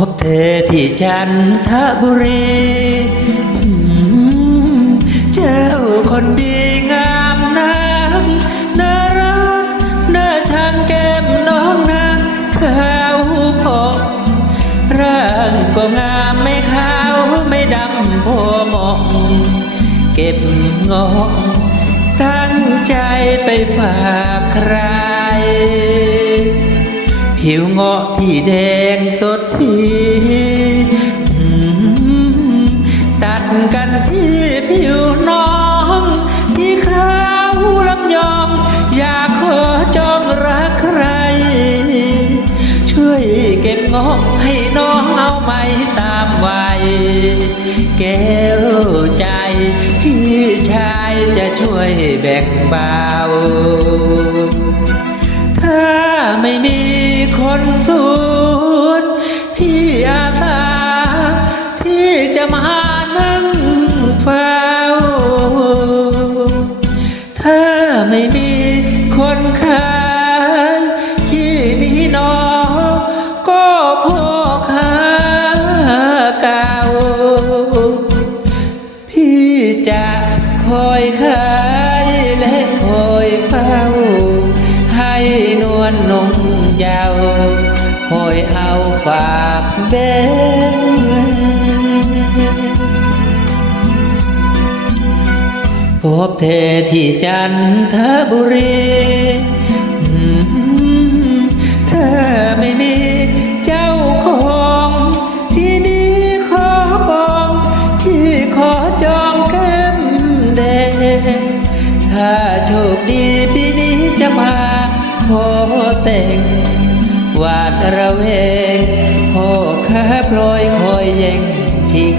พบเธอที่จันทบุรี เจ้าคนดีงามนางน่ารักน่าช่างแก้มน้องนางขาวพอร่างก็งามไม่ขาวไม่ดำพอเหมาะเก็บงอกตั้งใจไปฝากใคร ผิวเงาะที่แดงสด สีตัดกันที่ผิวน้อง ที่ขาวลำยอง อยากขอจองรักใคร ช่วยเก็บงาะให้น้องเอาไหมตามวัยแก้วใจพี่ชายจะช่วยแบ่งเบาถ้าไม่มีคนสู้ คนขายที่นี่หนอก็พ่อค้าเก่า พี่จะคอยขายและคอยเฝ้า ให้นวลนงยาวคอยเอาฝากแบง พบเธอที่จันทบุรีอืมถ้าไม่มีเจ้าของที่นี้ขอบอกที่ขอจองแก้มแดงถ้าโชคดีปีนี้จะมาขอแต่งวาดระเวงพ่อค้าพลอยคอยแย่งชิง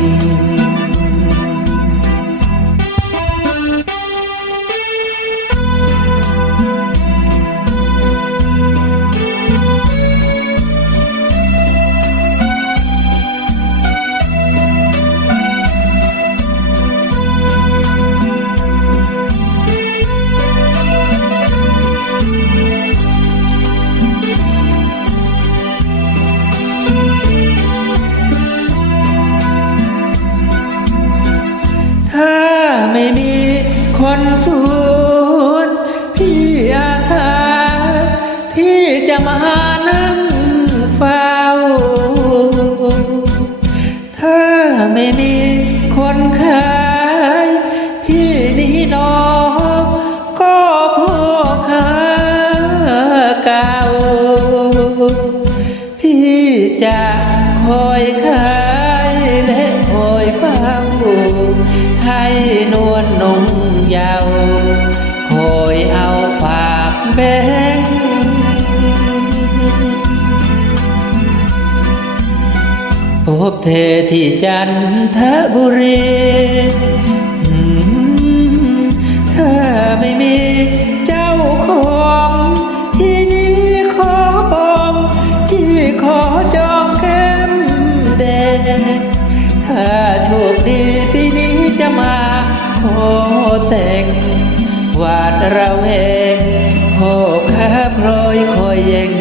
คนสวนพี่อาสาที่จะมานั่ง ให้นวลนงยาวคอยเอาฝากแบงพบเธอที่จันทบุรีถ้าไม่มีเจ้าของที่นี้ขอบอกที่ขอจองแก้มแดงถ้าโชคดีปีนี้ ขอแต่งวาดระแวงพ่อค้าพลอยคอยแย่ง